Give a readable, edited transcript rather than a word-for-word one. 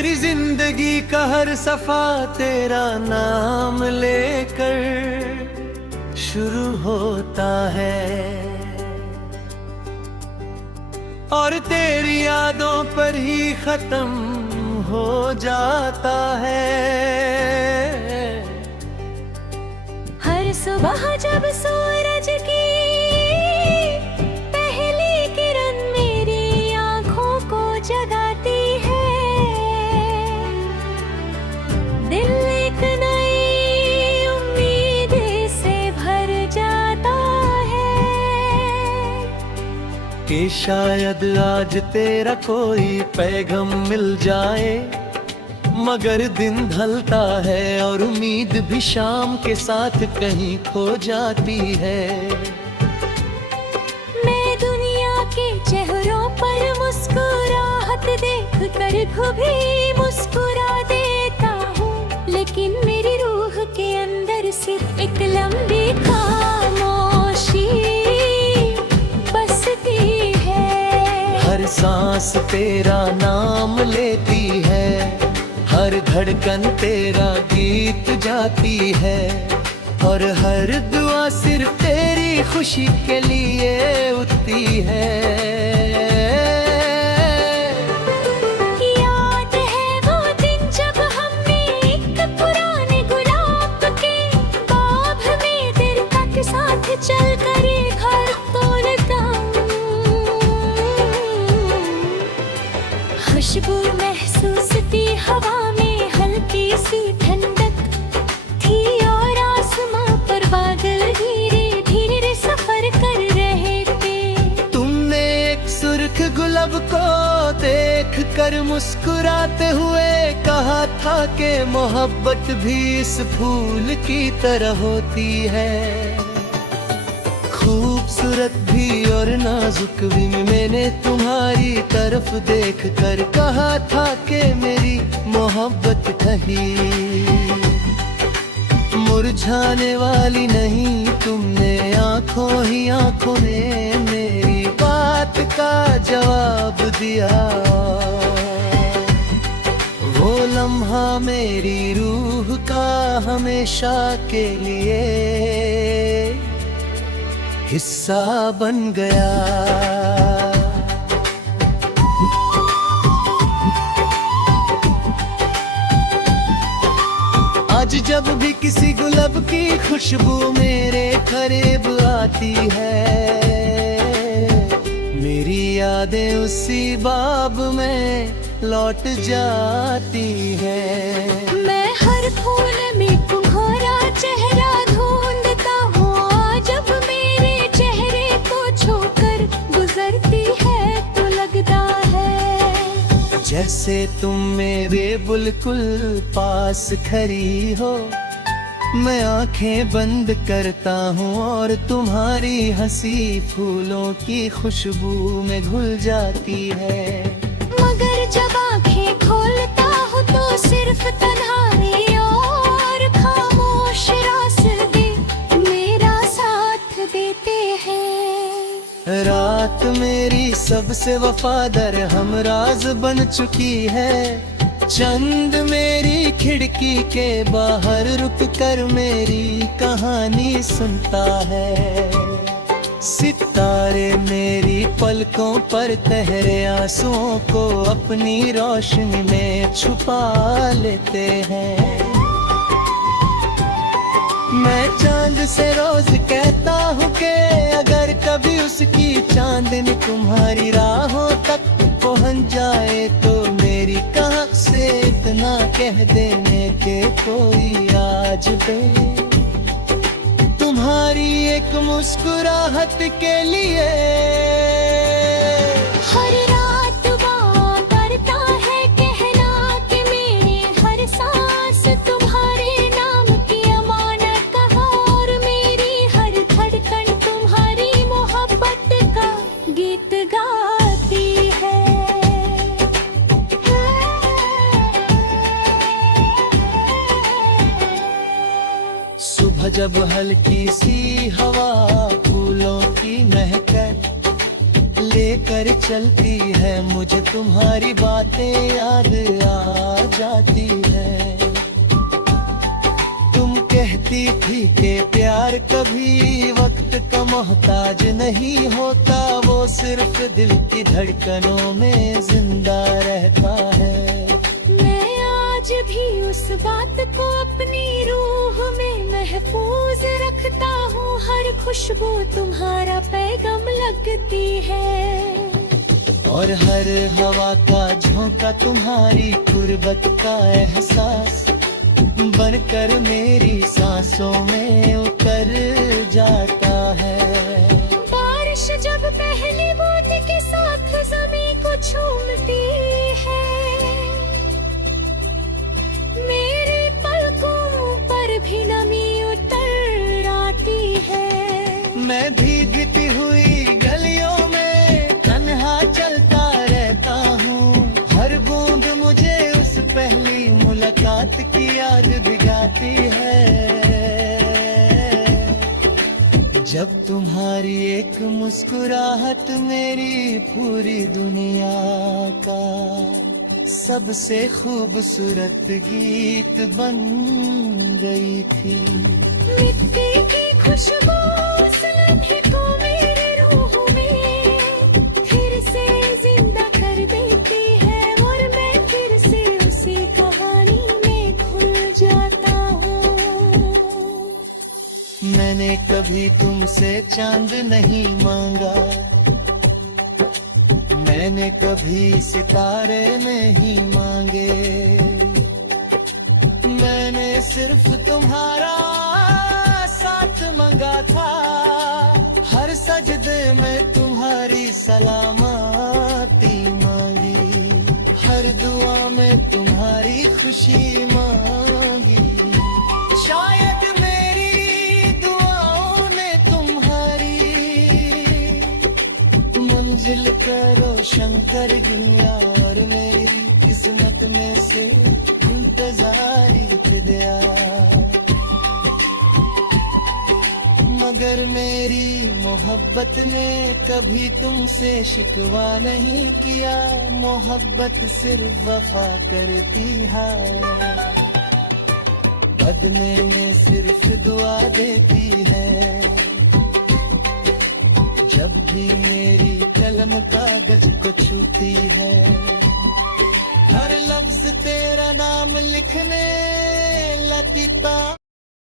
मेरी जिंदगी का हर सफा तेरा नाम लेकर शुरू होता है और तेरी यादों पर ही खत्म हो जाता है। हर सुबह जब सूरज की पहली किरण मेरी आंखों को जगाती है, दिल एक नई उम्मीद से भर जाता है कि शायद आज तेरा कोई पैगाम मिल जाए, मगर दिन ढलता है और उम्मीद भी शाम के साथ कहीं खो जाती है। मैं दुनिया के चेहरों पर मुस्कुराहट देख कर भी मुस्कुरा देता हूँ, लेकिन मेरी रूह के अंदर सिर्फ एक लंबी खामोशी बसती है। हर सांस तेरा नाम लेती है, हर धड़कन तेरा गीत जाती है और हर दुआ सिर्फ तेरी खुशी के लिए उठती है। याद है वो दिन जब हमने एक पुराने गुलाब के बाग में दिल के साथ चल कर घर तोड़ता, खुशबू महसूस थी हवा में, हल्की सी ठंडक थी और आसमां पर बादल धीरे धीरे सफर कर रहे थे। तुमने एक सुर्ख गुलाब को देख कर मुस्कुराते हुए कहा था कि मोहब्बत भी इस फूल की तरह होती है। खूबसूरत भी और नाजुक भी मैंने तुम्हारी तरफ देख कर कहा था कि मेरी मोहब्बत कहीं मुरझाने वाली नहीं। तुमने आंखों ही आंखों में मेरी बात का जवाब दिया, वो लम्हा मेरी रूह का हमेशा के लिए हिस्सा बन गया। आज जब भी किसी गुलाब की खुशबू मेरे करीब आती है, मेरी यादें उसी बाब में लौट जाती है। मैं हर फूल में तुम्हारा चेहरा ढूंढता हूँ, जब मेरे चेहरे को छूकर गुजरती है तो लगता है जैसे तुम मेरे बिल्कुल पास खड़ी हो। मैं आंखें बंद करता हूँ और तुम्हारी हंसी फूलों की खुशबू में घुल जाती है। मगर जब आंखें खोलता हूँ तो सिर्फ तन्हाई और खामोश रास्ते मेरा साथ देते हैं। रात मेरी सबसे वफादार हमराज बन चुकी है। चंद मेरी खिड़की के बाहर रुक कर मेरी कहानी सुनता है। सितारे मेरी पलकों पर ठहरे आंसुओं को अपनी रोशनी में छुपा लेते हैं। मैं चांद से रोज कहता हूँ कि अगर कभी उसकी चांदनी तुम्हारी राहों तक पहुँच जाए तो मेरी कहाँ से इतना कह देने के कोई आज दे। तुम्हारी एक मुस्कुराहट के लिए हर रात बात करता है कहना कि मेरी हर सांस तुम्हारे नाम की अमानत कहा और मेरी हर धड़कन तुम्हारी मोहब्बत का गीत गाती है। सुबह जब हल्की सी हवा फूलों की महक लेकर चलती है, मुझे तुम्हारी बातें याद आ जाती है। तुम कहती थी कि प्यार कभी वक्त का मोहताज नहीं होता, वो सिर्फ दिल की धड़कनों में जिंदा रहता है। मैं आज भी उस बात को अपनी रूह में महफूज रखता हूँ, हर खुशबू तुम्हारा पैगाम लगती है। और हर हवा का झोंका तुम्हारी गुर्बत का एहसास बनकर मेरी सांसों में उतर जाता है। बारिश जब पहली बूंद के साथ ज़मीं को झूमती है, मेरे पलकों पर भी नमी उतर आती है। मैं भीगती हुई गलियों में तन्हा चलता रहता हूँ, हर बूंद मुझे उस पहली मुलाकात की याद दिलाती है। जब तुम्हारी एक मुस्कुराहट मेरी पूरी दुनिया का सबसे खूबसूरत गीत बन गई थी। मिट्टी की खुशबू उस लम्हे को मेरे रूह में फिर से जिंदा कर देती है, और मैं फिर से उसी कहानी में खुल जाता हूँ। मैंने कभी तुमसे चांद नहीं मांगा, मैंने कभी सितारे नहीं मांगे, मैंने सिर्फ तुम्हारा साथ मांगा था। हर सजदे में तुम्हारी सलामती मांगी, हर दुआ में तुम्हारी खुशी मांगी। शायद मेरी दुआओं ने तुम्हारी मंजिल करो शंकर गिया, और मेरी किस्मत में से इंतजार दिया। मगर मेरी मोहब्बत ने कभी तुमसे शिकवा नहीं किया, मोहब्बत सिर्फ वफा करती है, बदले में सिर्फ दुआ देती है। जब भी मेरी कलम कागज को छूती है, हर लफ्ज तेरा नाम लिखने लगता।